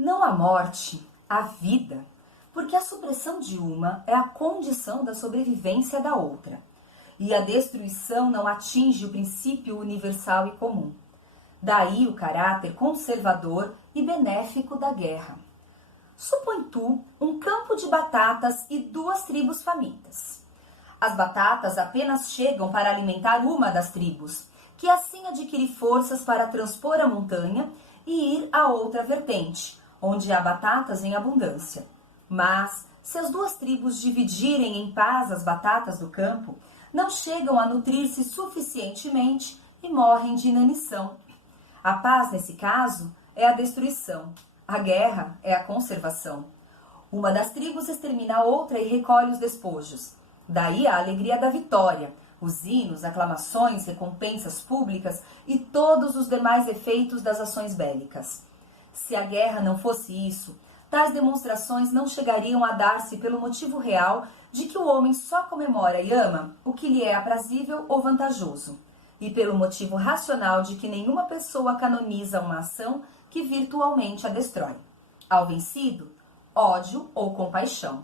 Não há morte, há vida, porque a supressão de uma é a condição da sobrevivência da outra, e a destruição não atinge o princípio universal e comum. Daí o caráter conservador e benéfico da guerra. Supõe tu um campo de batatas e 2 tribos famintas. As batatas apenas chegam para alimentar uma das tribos, que assim adquire forças para transpor a montanha e ir à outra vertente, onde há batatas em abundância. Mas, se as 2 tribos dividirem em paz as batatas do campo, não chegam a nutrir-se suficientemente e morrem de inanição. A paz, nesse caso, é a destruição. A guerra é a conservação. Uma das tribos extermina a outra e recolhe os despojos. Daí a alegria da vitória, os hinos, aclamações, recompensas públicas e todos os demais efeitos das ações bélicas. Se a guerra não fosse isso, tais demonstrações não chegariam a dar-se pelo motivo real de que o homem só comemora e ama o que lhe é aprazível ou vantajoso, e pelo motivo racional de que nenhuma pessoa canoniza uma ação que virtualmente a destrói. Ao vencido, ódio ou compaixão.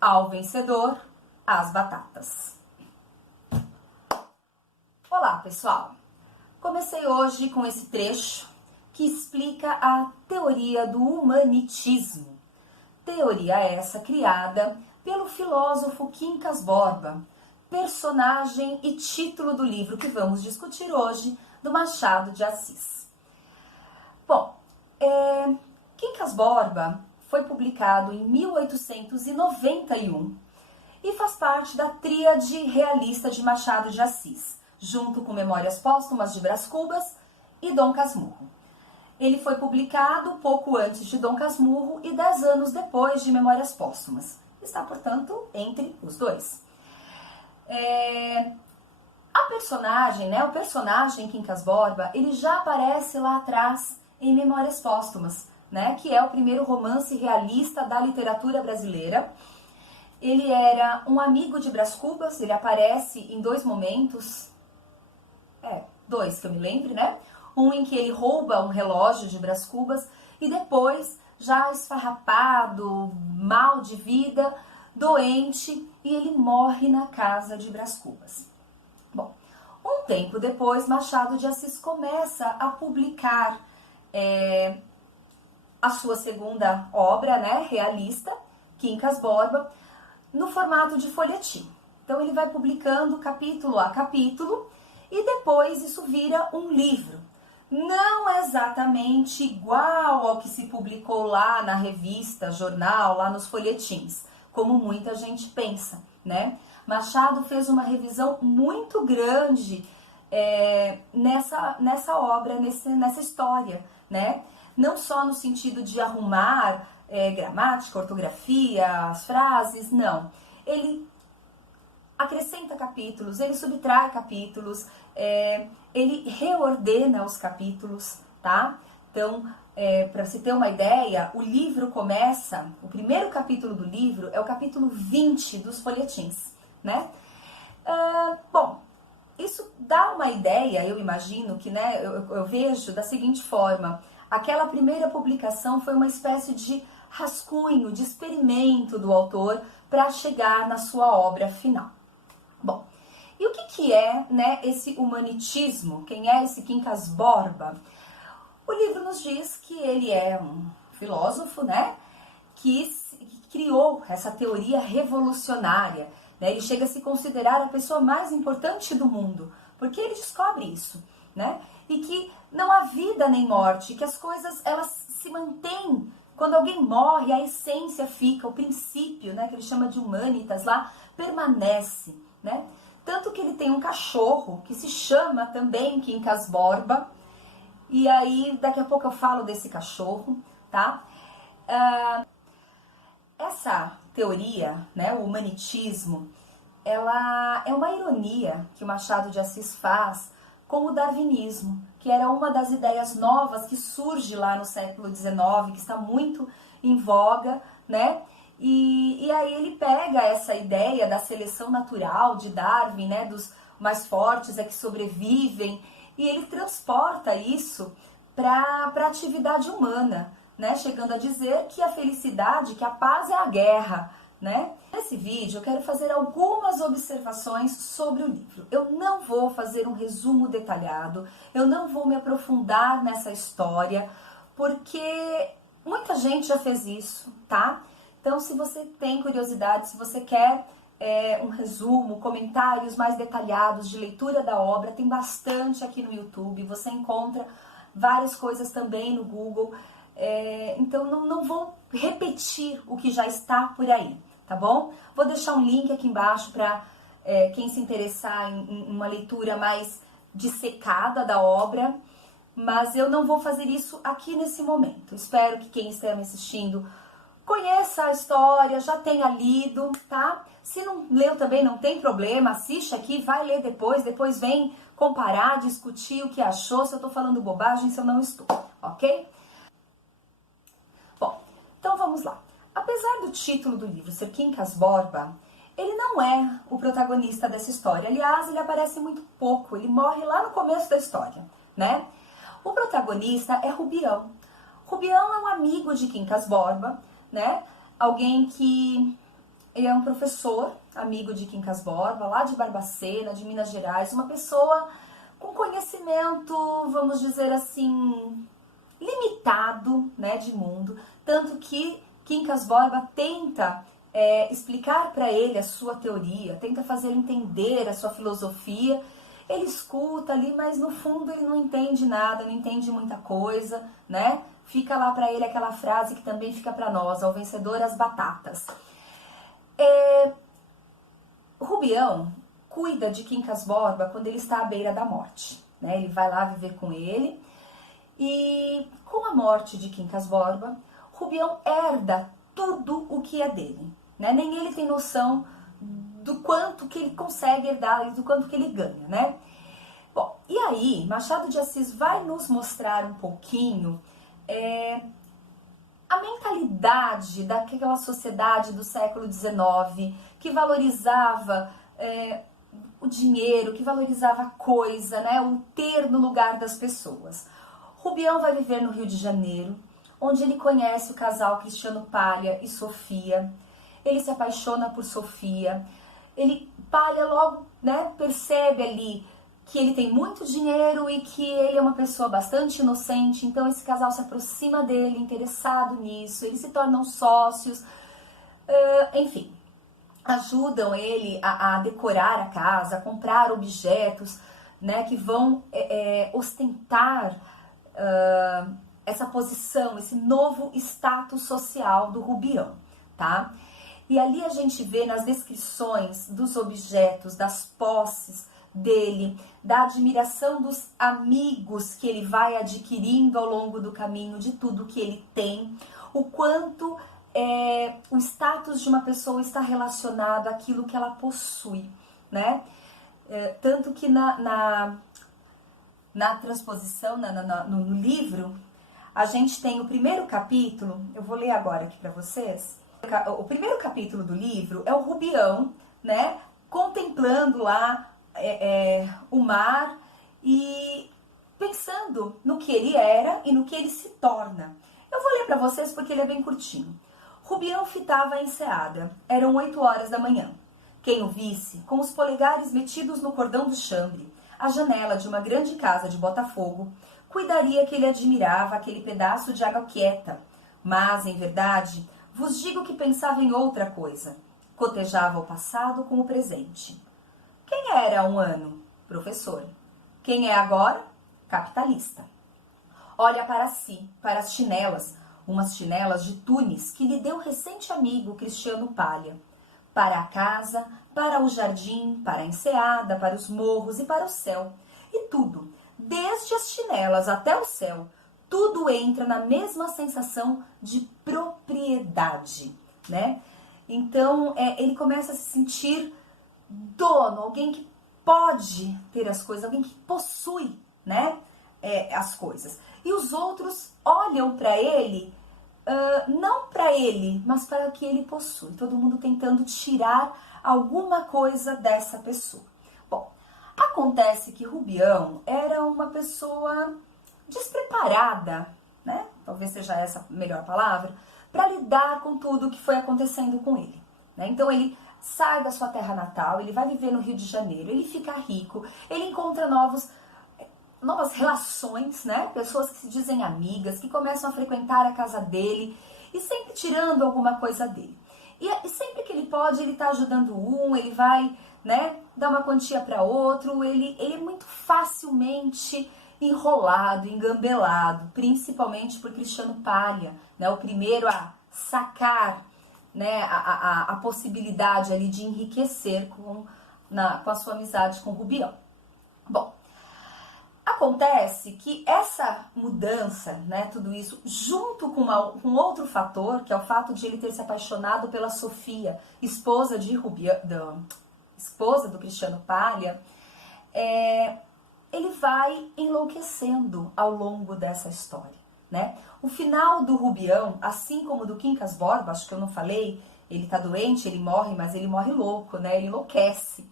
Ao vencedor, as batatas. Olá, pessoal! Comecei hoje com esse trecho que explica a teoria do humanitismo. Teoria essa criada pelo filósofo Quincas Borba, personagem e título do livro que vamos discutir hoje, do Machado de Assis. Bom, Quincas Borba foi publicado em 1891 e faz parte da tríade realista de Machado de Assis, junto com Memórias Póstumas de Brás Cubas e Dom Casmurro. Ele foi publicado pouco antes de Dom Casmurro e 10 anos depois de Memórias Póstumas. Está, portanto, entre os dois. O personagem Quincas Borba, ele já aparece lá atrás em Memórias Póstumas, né, que é o primeiro romance realista da literatura brasileira. Ele era um amigo de Brás Cubas, ele aparece em 2 momentos, 2 que eu me lembre, né? Um em que ele rouba um relógio de Brás Cubas e depois, já esfarrapado, mal de vida, doente, e ele morre na casa de Brás Cubas. Bom, um tempo depois, Machado de Assis começa a publicar a sua segunda obra, né, realista, Quincas Borba, no formato de folhetim. Então ele vai publicando capítulo a capítulo e depois isso vira um livro. Não exatamente igual ao que se publicou lá na revista, jornal, lá nos folhetins, como muita gente pensa, né? Machado fez uma revisão muito grande nessa obra, nessa história, né? Não só no sentido de arrumar gramática, ortografia, as frases, não. Ele acrescenta capítulos, ele subtrai capítulos, ele reordena os capítulos, tá? Então, para se ter uma ideia, o livro começa, o primeiro capítulo do livro é o capítulo 20 dos folhetins, né? Bom, isso dá uma ideia, eu imagino que, né, eu vejo da seguinte forma: aquela primeira publicação foi uma espécie de rascunho, de experimento do autor para chegar na sua obra final. Bom, e o que é, né, esse humanitismo? Quem é esse Quincas Borba? O livro nos diz que ele é um filósofo, né, que criou essa teoria revolucionária, né? Ele chega a se considerar a pessoa mais importante do mundo, porque ele descobre isso, né? E que não há vida nem morte, que as coisas elas se mantêm. Quando alguém morre, a essência fica, o princípio, né, que ele chama de humanitas lá, permanece, né? Tanto que ele tem um cachorro que se chama também Quincas Borba, e aí daqui a pouco eu falo desse cachorro, tá? Essa teoria, né, o humanitismo, ela é uma ironia que o Machado de Assis faz com o darwinismo, que era uma das ideias novas que surge lá no século XIX, que está muito em voga, né? E aí ele pega essa ideia da seleção natural de Darwin, né, dos mais fortes é que sobrevivem, e ele transporta isso para a atividade humana, né, chegando a dizer que a felicidade, que a paz é a guerra, né? Nesse vídeo eu quero fazer algumas observações sobre o livro. Eu não vou fazer um resumo detalhado, eu não vou me aprofundar nessa história, porque muita gente já fez isso, tá? Então, se você tem curiosidade, se você quer um resumo, comentários mais detalhados de leitura da obra, tem bastante aqui no YouTube, você encontra várias coisas também no Google, então não vou repetir o que já está por aí, tá bom? Vou deixar um link aqui embaixo para quem se interessar em uma leitura mais dissecada da obra, mas eu não vou fazer isso aqui nesse momento. Espero que quem esteja me assistindo conheça a história, já tenha lido, tá? Se não leu também, não tem problema, assiste aqui, vai ler depois vem comparar, discutir o que achou, se eu tô falando bobagem, se eu não estou, ok? Bom, então vamos lá. Apesar do título do livro ser Quincas Borba, ele não é o protagonista dessa história. Aliás, ele aparece muito pouco, ele morre lá no começo da história, né? O protagonista é Rubião. Rubião é um amigo de Quincas Borba, né? Alguém que ele é um professor, amigo de Quincas Borba, lá de Barbacena, de Minas Gerais, uma pessoa com conhecimento, vamos dizer assim, limitado, né, de mundo, tanto que Quincas Borba tenta explicar para ele a sua teoria, tenta fazer ele entender a sua filosofia. Ele escuta ali, mas no fundo ele não entende nada, não entende muita coisa, né? Fica lá para ele aquela frase que também fica para nós, ao vencedor as batatas. Rubião cuida de Quincas Borba quando ele está à beira da morte, né? Ele vai lá viver com ele e com a morte de Quincas Borba, Rubião herda tudo o que é dele, né? Nem ele tem noção do quanto que ele consegue herdar e do quanto que ele ganha, né? Bom, e aí Machado de Assis vai nos mostrar um pouquinho a mentalidade daquela sociedade do século XIX que valorizava o dinheiro, que valorizava a coisa, né? O ter no lugar das pessoas. Rubião vai viver no Rio de Janeiro, onde ele conhece o casal Cristiano Palha e Sofia. Ele se apaixona por Sofia. Palha logo, né, percebe ali que ele tem muito dinheiro e que ele é uma pessoa bastante inocente, então esse casal se aproxima dele, interessado nisso, eles se tornam sócios, enfim, ajudam ele a decorar a casa, a comprar objetos, né, que vão ostentar essa posição, esse novo status social do Rubião, tá? E ali a gente vê nas descrições dos objetos, das posses dele, da admiração dos amigos que ele vai adquirindo ao longo do caminho, de tudo que ele tem, o quanto o status de uma pessoa está relacionado àquilo que ela possui, né? Tanto que na transposição, no livro, a gente tem o primeiro capítulo, eu vou ler agora aqui para vocês. O primeiro capítulo do livro é o Rubião, né, contemplando lá o mar e pensando no que ele era e no que ele se torna. Eu vou ler para vocês porque ele é bem curtinho. Rubião fitava a enseada. Eram 8 horas da manhã. Quem o visse, com os polegares metidos no cordão do chambre, à janela de uma grande casa de Botafogo, cuidaria que ele admirava aquele pedaço de água quieta. Mas, em verdade, vos digo que pensava em outra coisa. Cotejava o passado com o presente. Quem era há um ano? Professor. Quem é agora? Capitalista. Olha para si, para as chinelas, umas chinelas de Tunis que lhe deu recente amigo Cristiano Palha. Para a casa, para o jardim, para a enseada, para os morros e para o céu. E tudo, desde as chinelas até o céu, tudo entra na mesma sensação de propriedade, né? Então, ele começa a se sentir dono, alguém que pode ter as coisas, alguém que possui, né, as coisas. E os outros olham para ele, não para ele, mas para o que ele possui. Todo mundo tentando tirar alguma coisa dessa pessoa. Bom, acontece que Rubião era uma pessoa despreparada, né? talvez seja essa a melhor palavra, para lidar com tudo que foi acontecendo com ele, né? Então ele sai da sua terra natal, ele vai viver no Rio de Janeiro, ele fica rico, ele encontra novas relações, né? Pessoas que se dizem amigas, que começam a frequentar a casa dele e sempre tirando alguma coisa dele. E sempre que ele pode, ele tá ajudando um, ele vai, né, dar uma quantia para outro, ele é muito facilmente enrolado, engambelado, principalmente por Cristiano Palha, né, o primeiro a sacar, né, a possibilidade ali de enriquecer com a sua amizade com Rubião. Bom, acontece que essa mudança, né, tudo isso, junto com outro fator, que é o fato de ele ter se apaixonado pela Sofia, esposa do Cristiano Palha, ele vai enlouquecendo ao longo dessa história, né? O final do Rubião, assim como do Quincas Borba, acho que eu não falei, ele tá doente, ele morre, mas ele morre louco, né? Ele enlouquece.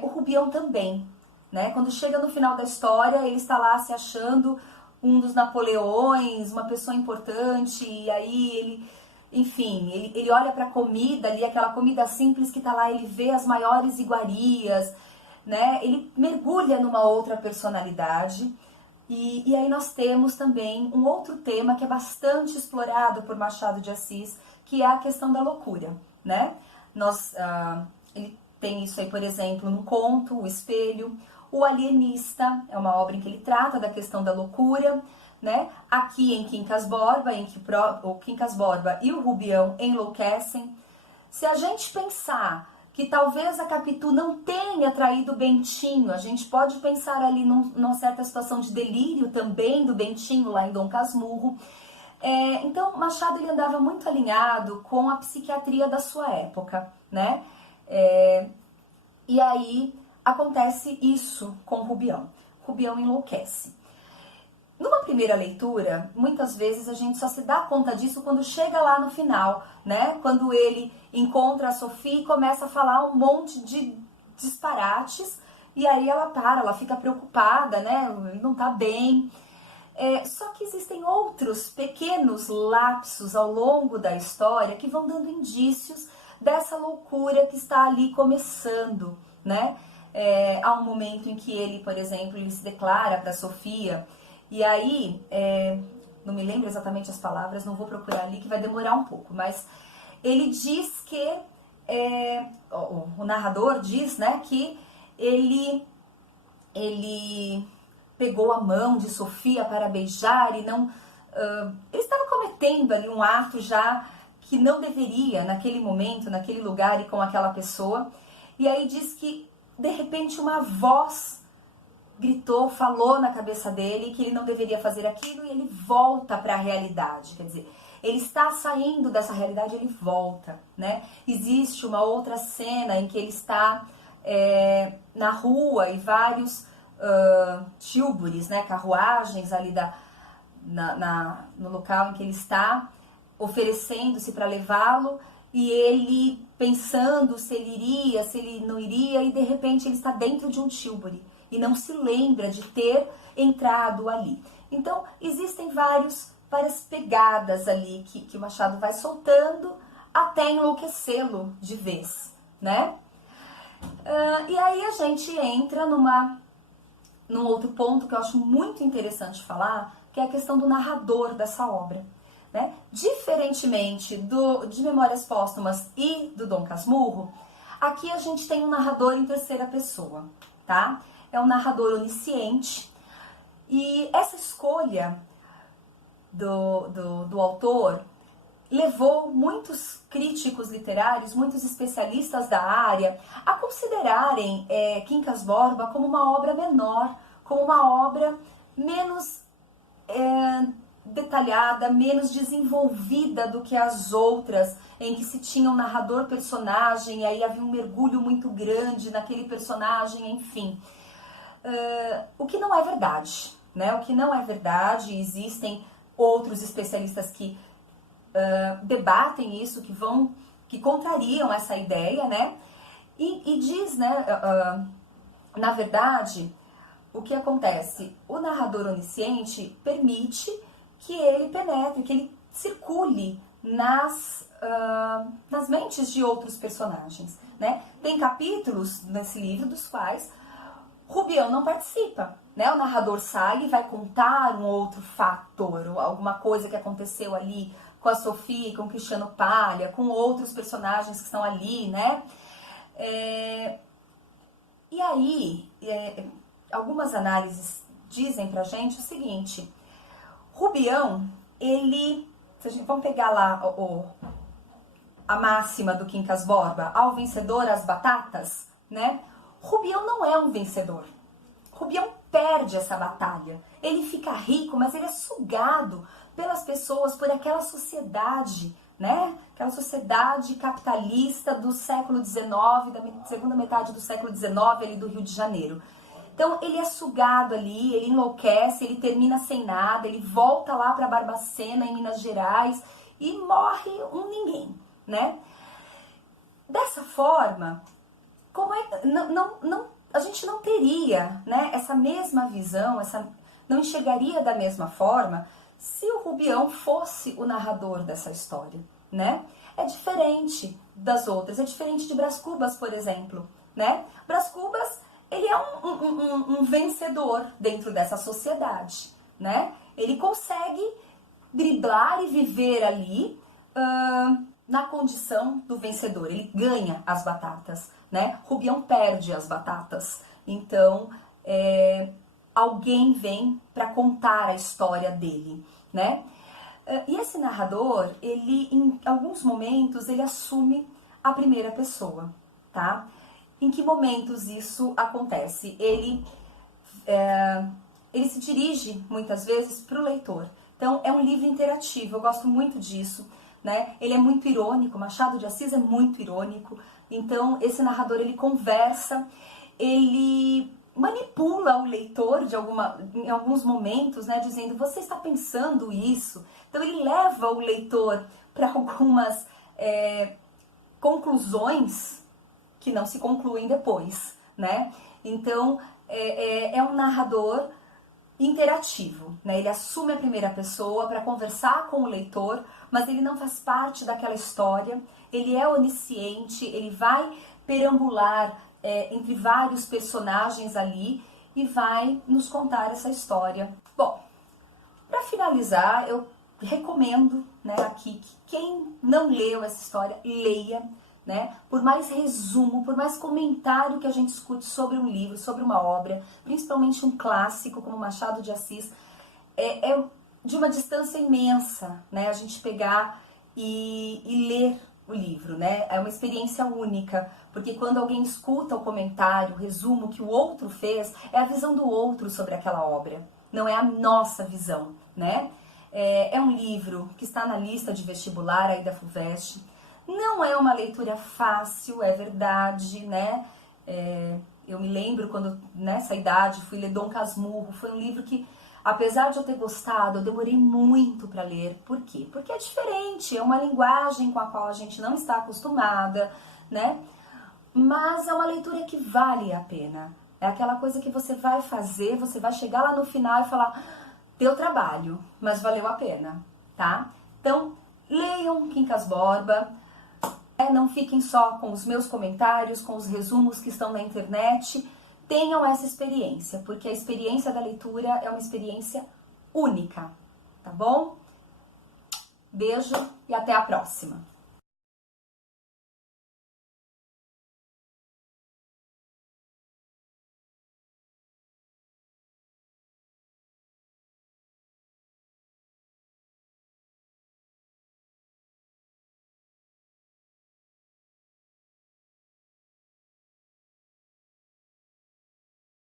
O Rubião também, né? Quando chega no final da história, ele está lá se achando um dos Napoleões, uma pessoa importante, e aí ele, enfim, ele olha para a comida ali, aquela comida simples que tá lá, ele vê as maiores iguarias, né? Ele mergulha numa outra personalidade. E aí nós temos também um outro tema que é bastante explorado por Machado de Assis, que é a questão da loucura, né? Ele tem isso aí, por exemplo, no conto, O Espelho. O Alienista é uma obra em que ele trata da questão da loucura, né? Aqui em Quincas Borba, em que o Quincas Borba e o Rubião enlouquecem. Se a gente pensar que talvez a Capitu não tenha traído o Bentinho, a gente pode pensar ali numa certa situação de delírio também do Bentinho lá em Dom Casmurro. Então, Machado ele andava muito alinhado com a psiquiatria da sua época, né? E aí acontece isso com Rubião. Rubião enlouquece. Numa primeira leitura, muitas vezes a gente só se dá conta disso quando chega lá no final, né? Quando ele encontra a Sofia e começa a falar um monte de disparates, e aí ela fica preocupada, né? Ele não tá bem. Só que existem outros pequenos lapsos ao longo da história que vão dando indícios dessa loucura que está ali começando, né? Há um momento em que ele, por exemplo, ele se declara para Sofia. E aí, não me lembro exatamente as palavras, não vou procurar ali que vai demorar um pouco, mas ele diz que, o narrador diz, né, que ele pegou a mão de Sofia para beijar e não... ele estava cometendo ali um ato já que não deveria naquele momento, naquele lugar e com aquela pessoa. E aí diz que, de repente, uma voz gritou, falou na cabeça dele que ele não deveria fazer aquilo e ele volta para a realidade. Quer dizer, ele está saindo dessa realidade, ele volta, né? Existe uma outra cena em que ele está na rua e vários tílbures, né? Carruagens ali no local em que ele está, oferecendo-se para levá-lo, e ele pensando se ele iria, se ele não iria, e de repente ele está dentro de um tílbure e não se lembra de ter entrado ali. Então, existem várias pegadas ali que o Machado vai soltando até enlouquecê-lo de vez, né? E aí a gente entra num outro ponto que eu acho muito interessante falar, que é a questão do narrador dessa obra, né? Diferentemente de Memórias Póstumas e do Dom Casmurro, aqui a gente tem um narrador em terceira pessoa, tá? É um narrador onisciente, e essa escolha do autor levou muitos críticos literários, muitos especialistas da área, a considerarem Quincas Borba como uma obra menor, como uma obra menos detalhada, menos desenvolvida do que as outras, em que se tinha um narrador-personagem, e aí havia um mergulho muito grande naquele personagem, enfim. O que não é verdade, né? O que não é verdade, existem outros especialistas que debatem isso, que contrariam essa ideia, né? E diz, né, na verdade, o que acontece? O narrador onisciente permite que ele penetre, que ele circule nas mentes de outros personagens, né? Tem capítulos nesse livro dos quais Rubião não participa, né? O narrador sai e vai contar um outro fator, ou alguma coisa que aconteceu ali com a Sofia, com o Cristiano Palha, com outros personagens que estão ali, né? E aí, algumas análises dizem pra gente o seguinte: Rubião, vamos pegar lá a máxima do Quincas Borba, ao vencedor as batatas, né? Rubião não é um vencedor. Rubião perde essa batalha. Ele fica rico, mas ele é sugado pelas pessoas, por aquela sociedade, né? Aquela sociedade capitalista do século XIX, da segunda metade do século XIX, ali do Rio de Janeiro. Então, ele é sugado ali, ele enlouquece, ele termina sem nada, ele volta lá para Barbacena, em Minas Gerais, e morre um ninguém, né? Dessa forma, a gente não teria, né, essa mesma visão, não enxergaria da mesma forma se o Rubião fosse o narrador dessa história, né? É diferente das outras, é diferente de Brás Cubas, por exemplo, né? Brás Cubas, ele é um vencedor dentro dessa sociedade, né? Ele consegue driblar e viver ali na condição do vencedor. Ele ganha as batatas, né? Rubião perde as batatas. Então, alguém vem para contar a história dele, né? E esse narrador, ele, em alguns momentos, ele assume a primeira pessoa, tá? Em que momentos isso acontece? Ele se dirige, muitas vezes, para o leitor. Então, é um livro interativo, eu gosto muito disso, né? Ele é muito irônico, Machado de Assis é muito irônico. Então, esse narrador, ele conversa, ele manipula o leitor em alguns momentos, né? Dizendo, você está pensando isso? Então, ele leva o leitor para algumas conclusões que não se concluem depois, né? Então, é um narrador interativo, né? Ele assume a primeira pessoa para conversar com o leitor, mas ele não faz parte daquela história, ele é onisciente, ele vai perambular entre vários personagens ali e vai nos contar essa história. Bom, para finalizar, eu recomendo, né, aqui que quem não leu essa história, leia, né? Por mais resumo, por mais comentário que a gente escute sobre um livro, sobre uma obra, principalmente um clássico como Machado de Assis, é de uma distância imensa, né? A gente pegar e ler o livro, né? É uma experiência única, porque quando alguém escuta o comentário, o resumo que o outro fez, é a visão do outro sobre aquela obra, não é a nossa visão, né? É um livro que está na lista de vestibular aí da FUVEST. Não é uma leitura fácil, é verdade, né? Eu me lembro quando, nessa idade, fui ler Dom Casmurro. Foi um livro que, apesar de eu ter gostado, eu demorei muito para ler. Por quê? Porque é diferente, é uma linguagem com a qual a gente não está acostumada, né? Mas é uma leitura que vale a pena. É aquela coisa que você vai fazer, você vai chegar lá no final e falar, deu trabalho, mas valeu a pena, tá? Então, leiam Quincas Borba. Não fiquem só com os meus comentários, com os resumos que estão na internet. Tenham essa experiência, porque a experiência da leitura é uma experiência única, tá bom? Beijo e até a próxima!